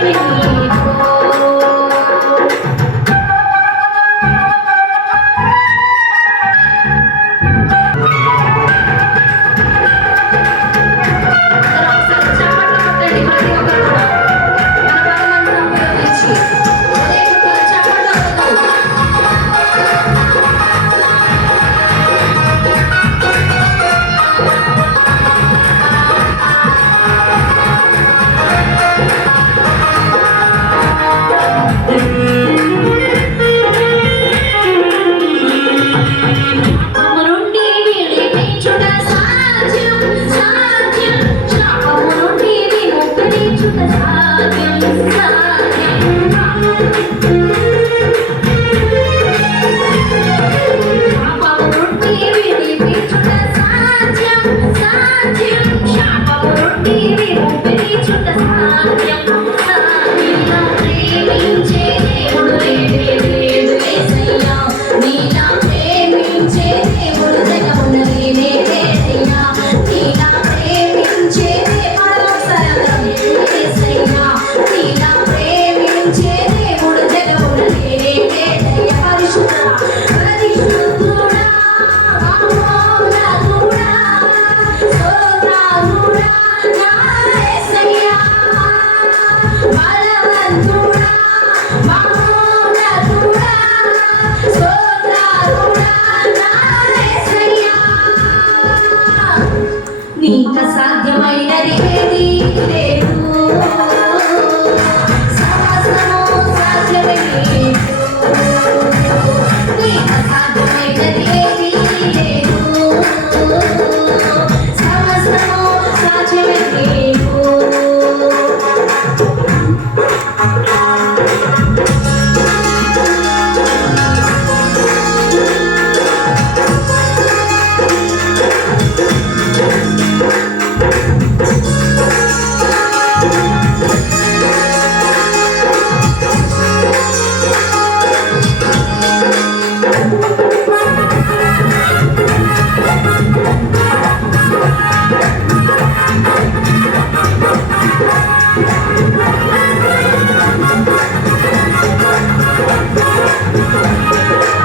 Thank you. I'm Yeah.